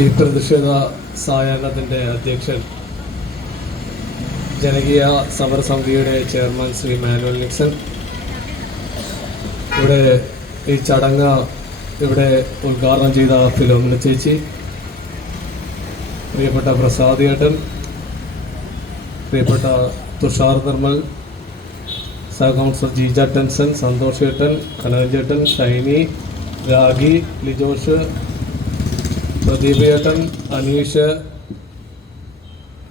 ഈ പ്രതിഷേധ സായാഹ്നത്തിൻ്റെ അധ്യക്ഷൻ ജനകീയ സമരസമിതിയുടെ ചെയർമാൻ ശ്രീ മാനുവൽ നിക്സൺ ഇവിടെ ഈ ചടങ്ങ് ഇവിടെ ഉദ്ഘാടനം ചെയ്ത ഫിലോമിന ചേച്ചി, പ്രിയപ്പെട്ട പ്രസാദ് ഏട്ടൻ, പ്രിയപ്പെട്ട തുഷാർ നിർമ്മൽ, സഹ കൗൺസിലർ ജീജ ടെൻസൺ, സന്തോഷ് ഏട്ടൻ, കനകഞ്ചേട്ടൻ, ഷൈനി, രാഗി, ലിജോഷ്, പ്രദീപ് ഏട്ടൻ, അനീഷ്,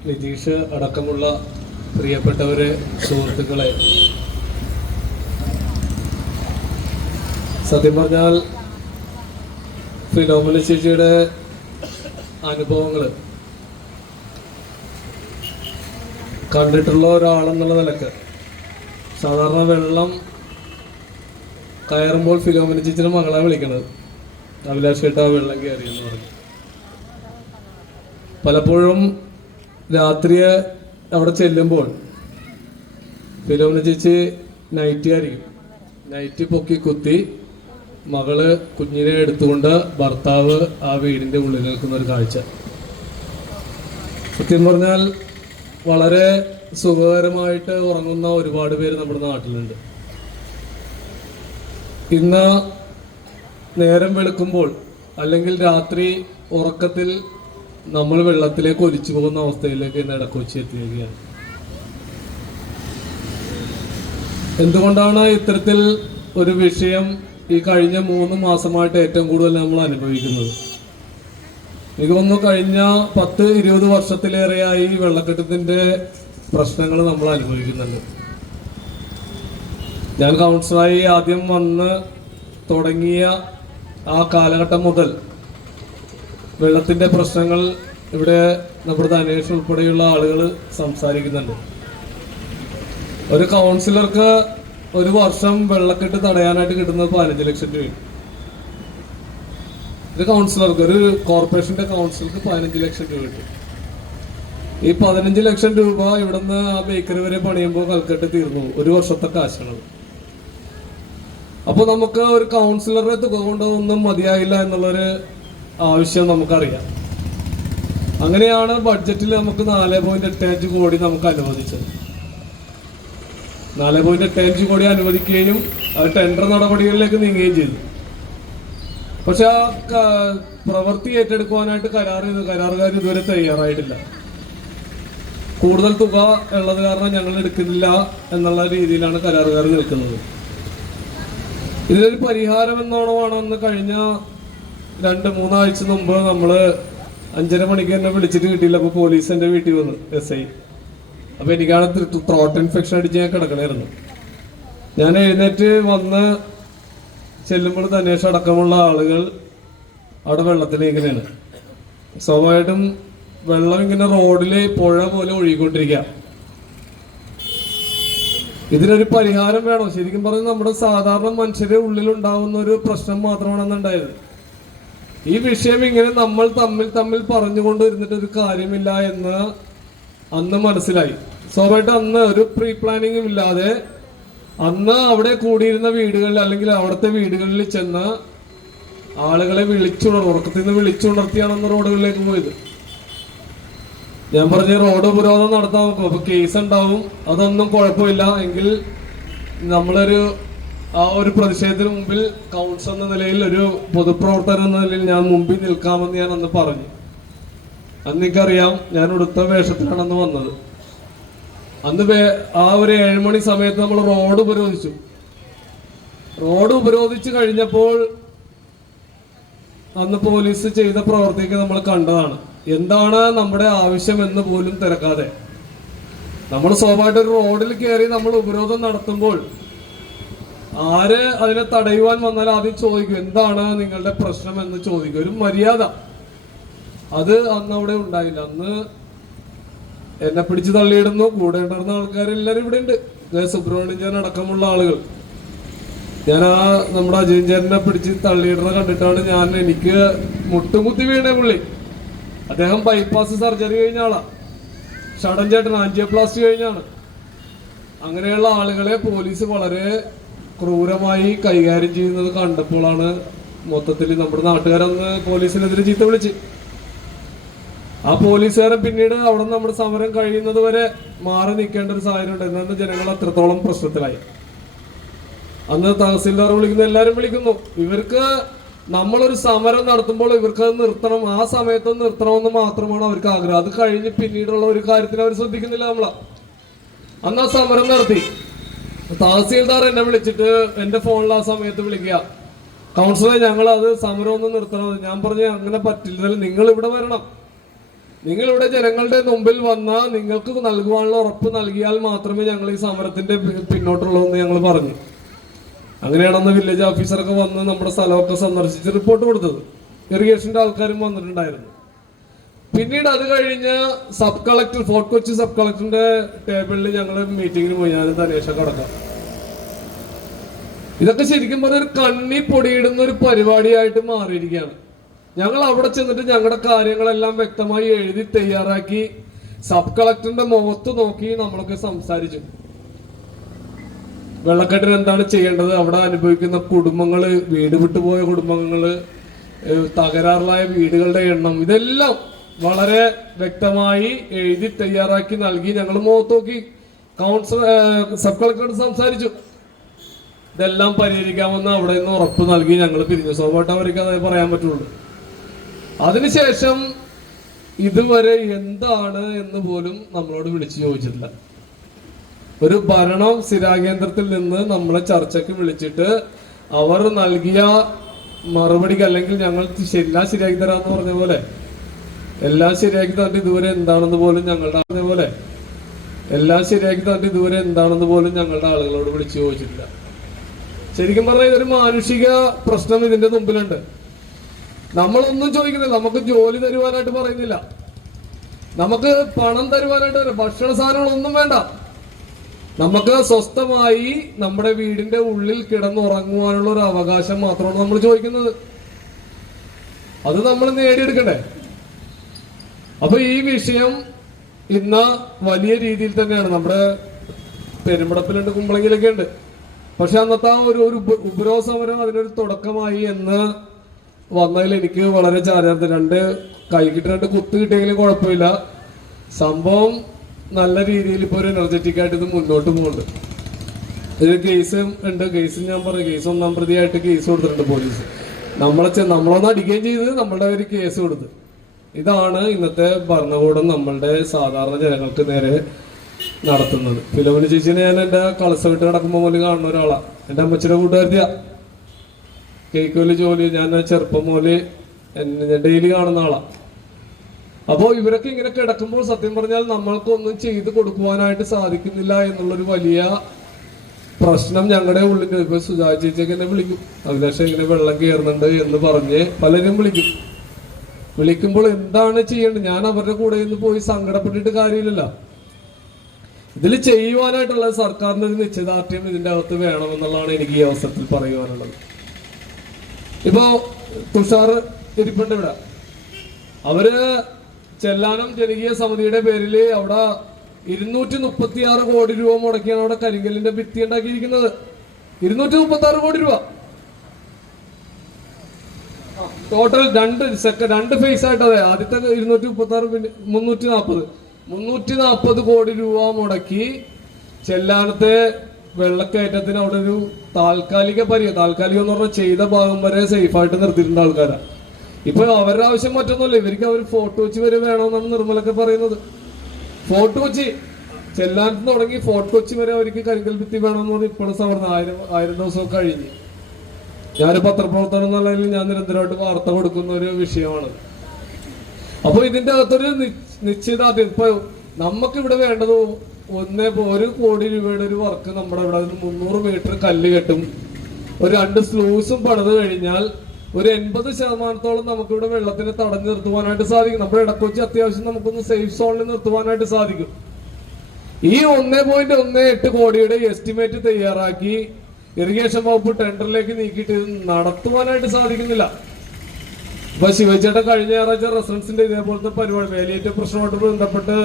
നിതീഷ് അടക്കമുള്ള പ്രിയപ്പെട്ടവരെ, സുഹൃത്തുക്കളെ, സത്യം പറഞ്ഞാൽ ഫിലോമിന ചേച്ചിയുടെ അനുഭവങ്ങൾ കണ്ടിട്ടുള്ള ഒരാളെന്നുള്ള നിലക്ക് സാധാരണ വെള്ളം കയറുമ്പോൾ ഫിലോമിന ചേച്ചിയുടെ മകളെ വിളിക്കണത് അഭിലാഷ് ചേട്ടാ വെള്ളം കയറി എന്ന് പറഞ്ഞു. പലപ്പോഴും രാത്രി അവിടെ ചെല്ലുമ്പോൾ ഫിലോമിന ചേച്ചി നൈറ്റ് ആയിരിക്കും, നൈറ്റ് പൊക്കി കുത്തി മകള് കുഞ്ഞിനെ എടുത്തുകൊണ്ട് ഭർത്താവ് ആ വീടിൻ്റെ ഉള്ളിൽ നിൽക്കുന്ന ഒരു കാഴ്ച. സത്യം പറഞ്ഞാൽ വളരെ സുഖകരമായിട്ട് ഉറങ്ങുന്ന ഒരുപാട് പേര് നമ്മുടെ നാട്ടിലുണ്ട്. ഇന്ന് നേരം വെളുക്കുമ്പോൾ അല്ലെങ്കിൽ രാത്രി ഉറക്കത്തിൽ നമ്മൾ വെള്ളത്തിലേക്ക് ഒലിച്ചു പോകുന്ന അവസ്ഥയിലേക്ക് ഇന്ന് ഇടക്കൊച്ചി എത്തിയിരിക്കുകയാണ്. എന്തുകൊണ്ടാണ് ഇത്തരത്തിൽ ഒരു വിഷയം ഈ കഴിഞ്ഞ 3 മാസമായിട്ട് ഏറ്റവും കൂടുതൽ നമ്മൾ അനുഭവിക്കുന്നത്? എനിക്ക് തോന്നുന്നു കഴിഞ്ഞ 10-20 വർഷത്തിലേറെയായി വെള്ളക്കെട്ടത്തിൻ്റെ പ്രശ്നങ്ങൾ നമ്മൾ അനുഭവിക്കുന്നുണ്ട്. ഞാൻ കൗൺസിലറായി ആദ്യം വന്ന് തുടങ്ങിയ ആ കാലഘട്ടം മുതൽ വെള്ളത്തിൻ്റെ പ്രശ്നങ്ങൾ ഇവിടെ നമ്മുടെ ധനേഷ് ഉൾപ്പെടെയുള്ള ആളുകൾ സംസാരിക്കുന്നുണ്ട്. ഒരു കൗൺസിലർക്ക് ഒരു വർഷം വെള്ളക്കെട്ട് തടയാനായിട്ട് കിട്ടുന്നത് 15 ലക്ഷം രൂപയാണ്. ഒരു കൗൺസിലർക്ക്, ഒരു കോർപ്പറേഷന്റെ കൗൺസിലർക്ക് 15 ലക്ഷം രൂപ കിട്ടും. ഈ 15 ലക്ഷം രൂപ ഇവിടുന്ന് ആ ബേക്കറി വരെ പണിയുമ്പോൾ കൽക്കെട്ട് തീർന്നു, ഒരു വർഷത്തെ കാശാണ്. അപ്പോൾ നമുക്ക് ഒരു കൗൺസിലറുടെ തുക കൊണ്ടൊന്നും മതിയായില്ല എന്നുള്ളൊരു ആവശ്യം നമുക്കറിയാം. അങ്ങനെയാണ് ബഡ്ജറ്റിൽ നമുക്ക് 4.85 കോടി നമുക്ക് അനുവദിച്ചത്. 4.85 കോടി അനുവദിക്കുകയും അത് ടെൻഡർ നടപടികളിലേക്ക് നീങ്ങുകയും ചെയ്തു. പക്ഷെ ആ പ്രവൃത്തി ഏറ്റെടുക്കുവാനായിട്ട് കരാറുകാർ ഇതുവരെ തയ്യാറായിട്ടില്ല. കൂടുതൽ തുക ഉള്ളത് കാരണം ഞങ്ങൾ എടുക്കുന്നില്ല എന്നുള്ള രീതിയിലാണ് കരാറുകാർ നിൽക്കുന്നത്. ഇതിനൊരു പരിഹാരം എന്നോണമാണെന്ന് കഴിഞ്ഞ 2-3 ആഴ്ച മുമ്പ് നമ്മൾ 5:30 മണിക്ക് എന്നെ വിളിച്ചിട്ട് കിട്ടിയില്ല. അപ്പോൾ പോലീസ് എൻ്റെ വീട്ടിൽ വന്നു, SI. അപ്പോൾ എനിക്കാണ് ത്രോട്ട് ഇൻഫെക്ഷൻ അടിച്ച് ഞാൻ കിടക്കണമായിരുന്നു. ഞാൻ എഴുന്നേറ്റ് വന്ന് ചെല്ലുമ്പോൾ ധനേഷ് അടക്കമുള്ള ആളുകൾ അവിടെ വെള്ളത്തിൽ ഇങ്ങനെയാണ്. സ്വാഭാവികമായിട്ടും വെള്ളം ഇങ്ങനെ റോഡിൽ പുഴ പോലെ ഒഴുകിക്കൊണ്ടിരിക്കുക. ഇതിനൊരു പരിഹാരം വേണം. ശരിക്കും പറഞ്ഞാൽ നമ്മുടെ സാധാരണ മനുഷ്യരുടെ ഉള്ളിലുണ്ടാവുന്ന ഒരു പ്രശ്നം മാത്രമാണെന്നുണ്ടായത്. ഈ വിഷയം ഇങ്ങനെ നമ്മൾ തമ്മിൽ പറഞ്ഞുകൊണ്ട് ഇരുന്നിട്ട് ഒരു കാര്യമില്ല എന്ന് അന്ന് മനസ്സിലായി. സ്വാഭാവികമായിട്ട് അന്ന് ഒരു പ്രീ പ്ലാനിങ്ങും ഇല്ലാതെ അന്ന് അവിടെ കൂടിയിരുന്ന വീടുകളിൽ അല്ലെങ്കിൽ അവിടുത്തെ വീടുകളിൽ ചെന്ന് ആളുകളെ ഉറക്കത്തിൽ നിന്ന് വിളിച്ചുണർത്തിയാണ് അന്ന് റോഡുകളിലേക്ക് പോയത്. ഞാൻ പറഞ്ഞ റോഡ് ഉപരോധം നടത്താൻ നോക്കും, അപ്പൊ കേസ് ഉണ്ടാവും, അതൊന്നും കുഴപ്പമില്ല എങ്കിൽ നമ്മളൊരു ആ ഒരു പ്രതിഷേധത്തിന് മുമ്പിൽ കൗൺസിൽ എന്ന നിലയിൽ, ഒരു പൊതുപ്രവർത്തകൻ എന്ന നിലയിൽ ഞാൻ മുമ്പിൽ നിൽക്കാമെന്ന് ഞാൻ അന്ന് പറഞ്ഞു. അന്ന് എനിക്കറിയാം ഞാൻ ഉടുത്ത വേഷത്തിലാണ് അന്ന് വന്നത്. അന്ന് ആ ഒരു 7 മണി സമയത്ത് നമ്മൾ റോഡ് ഉപരോധിച്ചു. റോഡ് ഉപരോധിച്ചു കഴിഞ്ഞപ്പോൾ അന്ന് പോലീസ് ചെയ്ത പ്രവർത്തിക്ക് നമ്മൾ കണ്ടതാണ്. എന്താണ് നമ്മുടെ ആവശ്യം എന്ന് പോലും തിരക്കാതെ നമ്മൾ സ്വാഭാവികമായിട്ട് ഒരു റോഡിൽ കയറി നമ്മൾ ഉപരോധം നടത്തുമ്പോൾ ആര് അതിനെ തടയുവാൻ വന്നാൽ ആദ്യം ചോദിക്കും, എന്താണ് നിങ്ങളുടെ പ്രശ്നം എന്ന് ചോദിക്കും. ഒരു മര്യാദ അത് അന്ന് അവിടെ ഉണ്ടായില്ല. അന്ന് എന്നെ പിടിച്ച് തള്ളിയിടുന്നു, കൂടെ ഉണ്ടായിരുന്ന ആൾക്കാരെല്ലാവരും ഇവിടെ ഉണ്ട്. സുബ്രഹ്മണ്യൻ അടക്കമുള്ള ആളുകൾ. ഞാൻ ആ നമ്മുടെ അജയൻചേരനെ പിടിച്ച് തള്ളിയിടുന്ന കണ്ടിട്ടാണ് എനിക്ക് മുട്ടുകുത്തി വീണേ പുള്ളി. അദ്ദേഹം ബൈപ്പാസ് സർജറി കഴിഞ്ഞ ആളാ. ഷടൻ ചേട്ടൻ ആൻജിയോപ്ലാസ്റ്റി കഴിഞ്ഞാണ്. അങ്ങനെയുള്ള ആളുകളെ പോലീസ് വളരെ ക്രൂരമായി കൈകാര്യം ചെയ്യുന്നത് കണ്ടപ്പോഴാണ് മൊത്തത്തിൽ നമ്മുടെ നാട്ടുകാരന്ന് പോലീസിനെതിരെ ചീത്ത വിളിച്ച് ആ പോലീസുകാരൻ പിന്നീട് അവിടെ നമ്മുടെ സമരം കഴിയുന്നത് വരെ മാറി നിൽക്കേണ്ട ഒരു സാഹചര്യം ഉണ്ട്. എന്നാണ് ജനങ്ങൾ അത്രത്തോളം പ്രശ്നത്തിലായി. അന്ന് തഹസീൽദാർ വിളിക്കുന്നു, എല്ലാവരും വിളിക്കുന്നു. ഇവർക്ക് നമ്മളൊരു സമരം നടത്തുമ്പോൾ ഇവർക്ക് അത് നിർത്തണം, ആ സമയത്ത് നിർത്തണമെന്ന് മാത്രമാണ് അവർക്ക് ആഗ്രഹം. അത് കഴിഞ്ഞ് പിന്നീടുള്ള ഒരു കാര്യത്തിന് അവർ ശ്രദ്ധിക്കുന്നില്ല. അന്ന് ആ സമരം നടത്തി. തഹസീൽദാർ എന്നെ വിളിച്ചിട്ട് എന്റെ ഫോണിൽ ആ സമയത്ത് വിളിക്കുക, കൗൺസിലറെ ഞങ്ങൾ അത് സമരം ഒന്ന് നിർത്തണം. ഞാൻ പറഞ്ഞു അങ്ങനെ പറ്റില്ല, നിങ്ങൾ ഇവിടെ വരണം, നിങ്ങൾ ഇവിടെ ജനങ്ങളുടെ മുമ്പിൽ വന്നാൽ നിങ്ങൾക്ക് നൽകുവാനുള്ള ഉറപ്പ് നൽകിയാൽ മാത്രമേ ഞങ്ങൾ ഈ സമരത്തിന്റെ പിന്നോട്ടുള്ളൂ എന്ന് ഞങ്ങൾ പറഞ്ഞു. അങ്ങനെയാണെന്ന് വില്ലേജ് ഓഫീസറൊക്കെ വന്ന് നമ്മുടെ സ്ഥലമൊക്കെ സന്ദർശിച്ച് റിപ്പോർട്ട് കൊടുത്തത്. ഇറിഗേഷന്റെ ആൾക്കാരും വന്നിട്ടുണ്ടായിരുന്നു. പിന്നീട് അത് കഴിഞ്ഞ് sub collector, Fort Kochi sub കളക്ടറിന്റെ ടേബിളിൽ ഞങ്ങൾ മീറ്റിങ്ങിന് പോയി, ഞാനും ധനേഷൊക്കെ അടക്കാം. ഇതൊക്കെ ശരിക്കും പറഞ്ഞ ഒരു കണ്ണി പൊടിയിടുന്ന ഒരു പരിപാടിയായിട്ട് മാറിയിരിക്കുകയാണ്. ഞങ്ങൾ അവിടെ ചെന്നിട്ട് ഞങ്ങളുടെ കാര്യങ്ങളെല്ലാം വ്യക്തമായി എഴുതി തയ്യാറാക്കി സബ് കളക്ടറിന്റെ മുഖത്ത് നോക്കി നമ്മളൊക്കെ സംസാരിച്ചു. വെള്ളക്കെട്ടിന് എന്താണ് ചെയ്യേണ്ടത്, അവിടെ അനുഭവിക്കുന്ന കുടുംബങ്ങള്, വീട് വിട്ടുപോയ കുടുംബങ്ങള്, തകരാറിലായ വീടുകളുടെ എണ്ണം, ഇതെല്ലാം വളരെ വ്യക്തമായി എഴുതി തയ്യാറാക്കി നൽകി ഞങ്ങൾ മുഖത്ത് നോക്കി സബ് കളക്ടറോട് സംസാരിച്ചു. ഇതെല്ലാം പരിഹരിക്കാമെന്ന് അവിടെ നിന്ന് ഉറപ്പ് നൽകി ഞങ്ങൾ പിരിഞ്ഞു. സ്വാഭാവികമായിട്ട് അവർക്ക് അതേ പറയാൻ പറ്റുള്ളൂ. അതിനുശേഷം ഇതുവരെ എന്താണ് എന്ന് പോലും നമ്മളോട് വിളിച്ചു ചോദിച്ചിട്ടില്ല. ഒരു ഭരണം സ്ഥിരാകേന്ദ്രത്തിൽ നിന്ന് നമ്മളെ ചർച്ചയ്ക്ക് വിളിച്ചിട്ട് അവർ നൽകിയ മറുപടിക്ക്, അല്ലെങ്കിൽ ഞങ്ങൾ എല്ലാം ശരിയാക്കി തരാമെന്ന് പറഞ്ഞ പോലെ എല്ലാം ശരിയാക്കി തന്നിട്ട് ഇതുവരെ എന്താണെന്ന് പോലും ഞങ്ങളുടെ ആളുകളോട് വിളിച്ചു ചോദിച്ചിട്ടില്ല. ശരിക്കും പറഞ്ഞാൽ ഇതൊരു മാനുഷിക പ്രശ്നം ഇതിന്റെ മുമ്പിലുണ്ട്. നമ്മളൊന്നും ചോദിക്കുന്നില്ല, നമുക്ക് ജോലി തരുവാനായിട്ട് പറയുന്നില്ല, നമുക്ക് പണം തരുവാനായിട്ട്, ഭക്ഷണ സാധനങ്ങളൊന്നും വേണ്ട. നമുക്ക് സ്വസ്ഥമായി നമ്മുടെ വീടിന്റെ ഉള്ളിൽ കിടന്നുറങ്ങുവാനുള്ള ഒരു അവകാശം മാത്രമാണ് നമ്മൾ ചോദിക്കുന്നത്. അത് നമ്മൾ നേടിയെടുക്കണ്ടേ? അപ്പൊ ഈ വിഷയം ഇന്ന് വലിയ രീതിയിൽ തന്നെയാണ്. നമ്മുടെ പെരുമ്പടപ്പിലുണ്ട്, കുമ്പളങ്ങിലൊക്കെ ഉണ്ട്. പക്ഷെ അന്നത്തെ ആ ഒരു ഉപരോധ സമരം അതിനൊരു തുടക്കമായി എന്ന് വന്നതിൽ എനിക്ക് വളരെ ചാരത്ത്. കൈകിട്ട് 2 കുത്ത് കിട്ടിയെങ്കിലും കുഴപ്പമില്ല. സംഭവം നല്ല രീതിയിൽ ഇപ്പൊ ഒരു എനർജറ്റിക് ആയിട്ട് ഇത് മുന്നോട്ട് പോകുന്നുണ്ട്. ഒരു കേസ് ഉണ്ട്. കേസ് ഞാൻ പറഞ്ഞു, കേസ് 1-ാം പ്രതിയായിട്ട് കേസ് കൊടുത്തിട്ടുണ്ട് പോലീസ്. നമ്മളൊന്ന് അടിക്കുകയും ചെയ്ത് നമ്മളുടെ ഒരു കേസ് കൊടുത്ത്. ഇതാണ് ഇന്നത്തെ ഭരണകൂടം നമ്മളുടെ സാധാരണ ജനങ്ങൾക്ക് നേരെ നടത്തുന്നത്. ഫിലോമിന ചേച്ചിനെ ഞാൻ എന്റെ കളസ വിട്ട് നടക്കുമ്പോൾ മുതൽ കാണുന്ന ഒരാളാ. എന്റെ അമ്മച്ചിയുടെ കൂട്ടുകാരിയാ. കേക്കോല് ജോലി ഞാൻ ചെറുപ്പം മുതല് ഡെയിലി കാണുന്ന ആളാ. അപ്പോ ഇവരൊക്കെ ഇങ്ങനെ കിടക്കുമ്പോൾ സത്യം പറഞ്ഞാൽ നമ്മൾക്കൊന്നും ചെയ്തു കൊടുക്കുവാനായിട്ട് സാധിക്കുന്നില്ല എന്നുള്ളൊരു വലിയ പ്രശ്നം ഞങ്ങളുടെ ഉള്ളിൽ. ഇപ്പൊ സുജാ ചേച്ചിയൊക്കെ എന്നെ വിളിക്കും, അഭിലാഷം ഇങ്ങനെ വെള്ളം കയറുന്നുണ്ട് എന്ന് പറഞ്ഞ് പലരും വിളിക്കുമ്പോൾ എന്താണ് ചെയ്യേണ്ടത്? ഞാൻ അവരുടെ കൂടെ നിന്ന് പോയി സങ്കടപ്പെട്ടിട്ട് കാര്യമില്ലല്ലോ. ഇതിൽ ചെയ്യുവാനായിട്ടുള്ള സർക്കാരിന്റെ ഒരു നിശ്ചയദാർഢ്യം ഇതിന്റെ അകത്ത് വേണമെന്നുള്ളതാണ് എനിക്ക് ഈ അവസരത്തിൽ പറയുവാനുള്ളത്. ഇപ്പോ തുഷാർ ഇരിപ്പുണ്ട് ഇവിടെ. അവര് ചെല്ലാനം ജനകീയ സമിതിയുടെ പേരിൽ അവിടെ 236 കോടി രൂപ മുടക്കിയാണ് അവിടെ കരിങ്കല്ലിന്റെ ഭിത്തി ഉണ്ടാക്കിയിരിക്കുന്നത്. 236 കോടി രൂപ ടോട്ടൽ. 2 ഫേസ് ആയിട്ട്. അതെ, ആദ്യത്തെ 236, പിന്നെ 340 കോടി രൂപ മുടക്കി ചെല്ലാനത്തെ വെള്ളക്കയറ്റത്തിന് അവിടെ ഒരു താൽക്കാലികം എന്ന് പറഞ്ഞാൽ ചെയ്ത ഭാഗം വരെ സേഫായിട്ട് നിർത്തിയിട്ടുണ്ട് ആൾക്കാരാ. ഇപ്പൊ അവരുടെ ആവശ്യം മറ്റൊന്നുമില്ല, ഇവർക്ക് അവർ ഫോർട്ട് കൊച്ചി വരെ വേണമെന്നാണ് നിർമ്മലൊക്കെ പറയുന്നത്. ഫോർട്ട് കൊച്ചി ചെല്ലാനത്ത് തുടങ്ങി ഫോർട്ട് കൊച്ചി വരെ അവർക്ക് കരിങ്കൽ ഭിത്തി വേണമെന്ന് പറഞ്ഞ് ഇപ്പോഴും സവർന്ന് 1000 ദിവസമൊക്കെ കഴിഞ്ഞ്. ഞാനൊരു പത്രപ്രവർത്തനം എന്നുള്ളതിൽ ഞാൻ നിരന്തരമായിട്ട് വാർത്ത കൊടുക്കുന്ന ഒരു വിഷയമാണ്. അപ്പൊ ഇതിന്റെ അകത്തൊരു നിശ്ചിതാർത്ഥ്യം. ഇപ്പൊ നമുക്കിവിടെ വേണ്ടത് 1 കോടി രൂപയുടെ ഒരു വർക്ക് നമ്മുടെ ഇവിടെ 300 മീറ്റർ കല്ല് കെട്ടും, ഒരു 2 സ്ലൂസും പണിത് കഴിഞ്ഞാൽ ഒരു 80% നമുക്കിവിടെ വെള്ളത്തിനെ തടഞ്ഞു നിർത്തുവാനായിട്ട് സാധിക്കും. നമ്മുടെ ഇടക്കൊച്ചി അത്യാവശ്യം നമുക്കൊന്ന് സേഫ് സോണിൽ നിർത്തുവാനായിട്ട് സാധിക്കും. ഈ 1.18 കോടിയുടെ എസ്റ്റിമേറ്റ് തയ്യാറാക്കി ഇറിഗേഷൻ വകുപ്പ് ടെൻഡറിലേക്ക് നീക്കിയിട്ട് നടത്തുവാനായിട്ട് സാധിക്കുന്നില്ല. ഇപ്പൊ ശിവചേട്ടൻ കഴിഞ്ഞ ഞായറാഴ്ച റെസിഡൻസിന്റെ ഇതേപോലത്തെ പരിപാടി വേലിയേറ്റ പ്രശ്നമായിട്ട് ബന്ധപ്പെട്ട്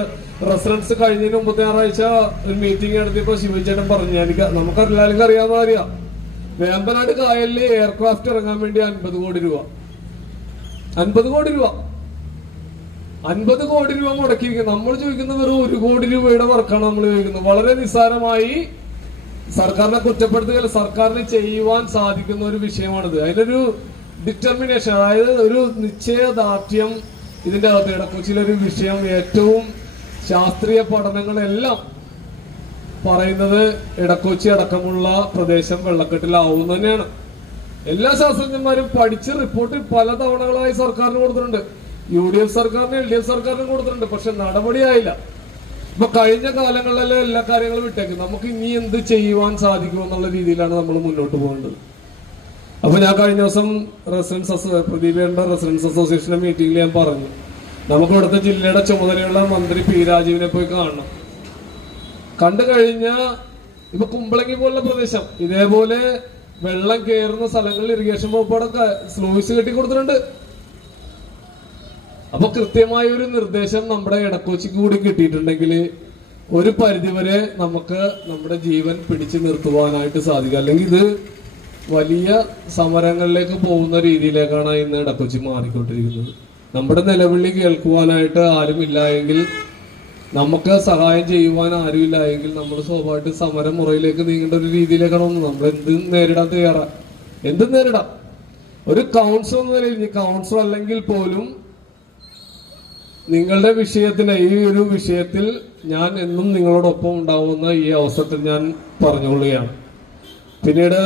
റെസിഡൻസ് കഴിഞ്ഞതിന് മുമ്പത്തെ ഞായറാഴ്ച ഒരു മീറ്റിംഗ് നടത്തിയപ്പോ ശിവചേട്ടൻ പറഞ്ഞു, നമുക്കെല്ലാവർക്കും അറിയാവുന്ന അറിയാം, വേമ്പനാട് കായലില് എയർക്രാഫ്റ്റ് ഇറങ്ങാൻ വേണ്ടി 50 കോടി രൂപ. 50 കോടി രൂപ മുടക്കിയിരിക്കുന്നത്. നമ്മൾ ചോദിക്കുന്ന വെറും 1 കോടി രൂപയുടെ വർക്കാണ് നമ്മൾ ചോദിക്കുന്നത്. വളരെ നിസ്സാരമായി സർക്കാരിനെ കുറ്റപ്പെടുത്തുകയല്ല, സർക്കാരിന് ചെയ്യുവാൻ സാധിക്കുന്ന ഒരു വിഷയമാണിത്. അതിലൊരു ഡിറ്റർമിനേഷൻ, അതായത് ഒരു നിശ്ചയദാർഢ്യം ഇതിന്റെ അകത്ത്. ഇടക്കൊച്ചിയിലൊരു വിഷയം, ഏറ്റവും ശാസ്ത്രീയ പഠനങ്ങളെല്ലാം പറയുന്നത് ഇടക്കൊച്ചി അടക്കമുള്ള പ്രദേശം വെള്ളക്കെട്ടിലാവും തന്നെയാണ്. എല്ലാ ശാസ്ത്രജ്ഞന്മാരും പഠിച്ച് റിപ്പോർട്ട് പല തവണകളായി സർക്കാരിന് കൊടുത്തിട്ടുണ്ട്. UDF സർക്കാരിന് LDF സർക്കാരിനും കൊടുത്തിട്ടുണ്ട്. പക്ഷെ നടപടിയായില്ല. ഇപ്പൊ കഴിഞ്ഞ കാലങ്ങളിലെ എല്ലാ കാര്യങ്ങളും വിട്ടേക്കും. നമുക്ക് ഇനി എന്ത് ചെയ്യുവാൻ സാധിക്കുമെന്നുള്ള രീതിയിലാണ് നമ്മൾ മുന്നോട്ട് പോകേണ്ടത്. അപ്പൊ ഞാൻ കഴിഞ്ഞ ദിവസം പ്രദീപേണ്ട റെസിഡൻസ് അസോസിയേഷന്റെ മീറ്റിംഗിൽ ഞാൻ പറഞ്ഞു, നമുക്ക് ഇവിടുത്തെ ജില്ലയുടെ ചുമതലയുള്ള മന്ത്രി P രാജീവിനെ പോയി കാണണം. കണ്ടു കഴിഞ്ഞ ഇപ്പൊ കുമ്പളങ്ങി പോലുള്ള പ്രദേശം ഇതേപോലെ വെള്ളം കയറുന്ന സ്ഥലങ്ങളിൽ ഇറിഗേഷൻ വകുപ്പോടെ സ്ലൂയിസ് കെട്ടി കൊടുത്തിട്ടുണ്ട്. അപ്പൊ കൃത്യമായ ഒരു നിർദ്ദേശം നമ്മുടെ ഇടക്കൊച്ചിക്ക് കൂടി കിട്ടിയിട്ടുണ്ടെങ്കിൽ ഒരു പരിധിവരെ നമുക്ക് നമ്മുടെ ജീവൻ പിടിച്ചു നിർത്തുവാനായിട്ട് സാധിക്കും. അല്ലെങ്കിൽ ഇത് വലിയ സമരങ്ങളിലേക്ക് പോകുന്ന രീതിയിലേക്കാണ് ഇന്ന് ഇടക്കൊച്ചി മാറിക്കൊണ്ടിരിക്കുന്നത്. നമ്മുടെ നിലവിളി കേൾക്കുവാനായിട്ട് ആരുമില്ല എങ്കിൽ, നമുക്ക് സഹായം ചെയ്യുവാൻ ആരുമില്ല എങ്കിൽ നമ്മൾ സ്വാഭാവികമായിട്ട് സമരമുറയിലേക്ക് നീങ്ങേണ്ട ഒരു രീതിയിലേക്കാണ് വന്നത്. നമ്മൾ എന്തും നേരിടാൻ തയ്യാറാണ്, എന്തും നേരിടാം. ഒരു കൗൺസിലർ എന്ന നിലയിൽ, കൗൺസിലർ അല്ലെങ്കിൽ പോലും നിങ്ങളുടെ വിഷയത്തിന്, ഈ ഒരു വിഷയത്തിൽ ഞാൻ എന്നും നിങ്ങളോടൊപ്പം ഉണ്ടാവുമെന്ന് ഈ അവസരത്തിൽ ഞാൻ പറഞ്ഞുകൊള്ളുകയാണ്. പിന്നീട്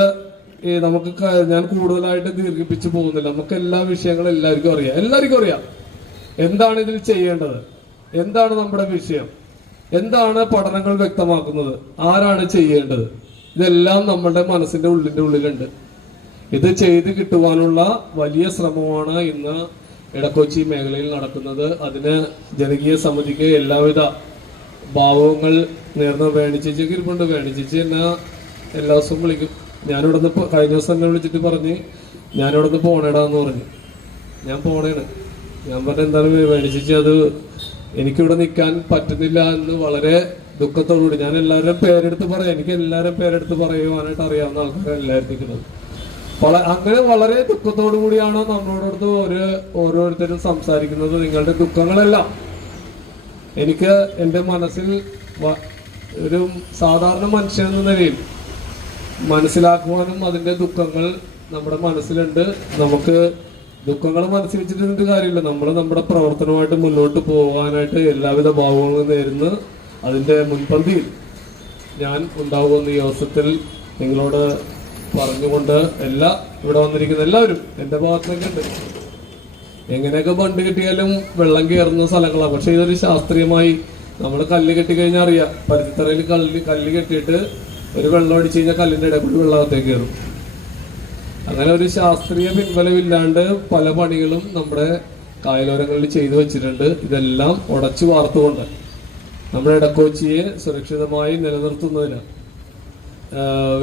ഞാൻ കൂടുതലായിട്ട് ദീർഘിപ്പിച്ചു പോകുന്നില്ല. നമുക്ക് എല്ലാ വിഷയങ്ങളും എല്ലാവർക്കും അറിയാം എന്താണ് ഇതിൽ ചെയ്യേണ്ടത്, എന്താണ് നമ്മുടെ വിഷയം, എന്താണ് പഠനങ്ങൾ വ്യക്തമാക്കുന്നത്, ആരാണ് ചെയ്യേണ്ടത്, ഇതെല്ലാം നമ്മുടെ മനസ്സിന്റെ ഉള്ളിലുണ്ട്. ഇത് ചെയ്ത് കിട്ടുവാനുള്ള വലിയ ശ്രമമാണ് ഇന്ന് ഇടക്കൊച്ചി മേഖലയിൽ നടക്കുന്നത്. അതിന് ജനകീയ സമിതിക്ക് എല്ലാവിധ ഭാവങ്ങൾ നേർന്ന് വേണിച്ചേച്ചിക്ക് ഇരിപ്പുണ്ട്. വേണിച്ചേച്ചി എന്നെ എല്ലാ ദിവസവും വിളിക്കും. ഞാനിവിടെ നിന്ന് കഴിഞ്ഞ ദിവസം എന്നെ വിളിച്ചിട്ട് പറഞ്ഞ് ഞാനിവിടെ നിന്ന് പോണേടാന്ന് പറഞ്ഞു. ഞാൻ പോണേണ്. ഞാൻ പറഞ്ഞ എന്താണ് വേണിച്ചേച്ചി, അത് എനിക്കിവിടെ നിൽക്കാൻ പറ്റുന്നില്ല എന്ന് വളരെ ദുഃഖത്തോടുകൂടി. ഞാൻ എല്ലാവരും പേരെടുത്ത് പറയാം, എനിക്ക് എല്ലാവരും പേരെടുത്ത് പറയുവാനായിട്ട് അറിയാവുന്ന ആൾക്കാർ എല്ലാവരും നിൽക്കുന്നത്. അങ്ങനെ വളരെ ദുഃഖത്തോടു കൂടിയാണ് നമ്മളോടടുത്ത് ഓരോരുത്തരും സംസാരിക്കുന്നത്. നിങ്ങളുടെ ദുഃഖങ്ങളെല്ലാം എനിക്ക് എൻ്റെ മനസ്സിൽ ഒരു സാധാരണ മനുഷ്യൻ എന്ന നിലയിൽ മനസ്സിലാക്കുവാനും അതിൻ്റെ ദുഃഖങ്ങൾ നമ്മുടെ മനസ്സിലുണ്ട്. നമുക്ക് ദുഃഖങ്ങൾ മനസ്സിൽ വെച്ചിട്ട് കാര്യമില്ല. നമ്മൾ നമ്മുടെ പ്രവർത്തനമായിട്ട് മുന്നോട്ട് പോകാനായിട്ട് എല്ലാവിധ ഭാവങ്ങളും നേരുന്നു. അതിൻ്റെ മുൻപന്തിയിൽ ഞാൻ ഉണ്ടാകുമെന്ന് ഈ അവസരത്തിൽ നിങ്ങളോട് പറഞ്ഞുകൊണ്ട് ഇവിടെ വന്നിരിക്കുന്ന എല്ലാവരും എൻ്റെ ഭാഗത്തുനിന്നൊക്കെ ഉണ്ട്. എങ്ങനെയൊക്കെ ബണ്ട് കിട്ടിയാലും വെള്ളം കയറുന്ന സ്ഥലങ്ങളാണ്. പക്ഷെ ഇതൊരു ശാസ്ത്രീയമായി നമ്മൾ കല്ല് കെട്ടിക്കഴിഞ്ഞാൽ അറിയാം. പരുത്തിത്തറയിൽ കല്ല് കെട്ടിയിട്ട് ഒരു വെള്ളം അടിച്ചു കഴിഞ്ഞാൽ കല്ലിൻ്റെ ഇടയിൽ കൂടി വെള്ളത്തേക്ക് കയറും. അങ്ങനെ ഒരു ശാസ്ത്രീയ പിൻബലമില്ലാണ്ട് പല പണികളും നമ്മുടെ കായലോരങ്ങളിൽ ചെയ്തു വെച്ചിട്ടുണ്ട്. ഇതെല്ലാം ഉടച്ചു വാർത്തുകൊണ്ട് നമ്മുടെ ഇടക്കൊച്ചിയെ സുരക്ഷിതമായി നിലനിർത്തുന്നതിന്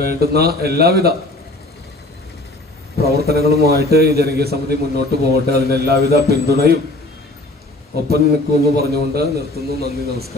വേണ്ടുന്ന എല്ലാവിധ പ്രവർത്തനങ്ങളുമായിട്ട് ഈ ജനകീയ സമിതി മുന്നോട്ട് പോകട്ടെ. അതിന് എല്ലാവിധ പിന്തുണയും ഒപ്പം നിൽക്കുമെന്ന് പറഞ്ഞുകൊണ്ട് നിർത്തുന്നു. നന്ദി, നമസ്കാരം.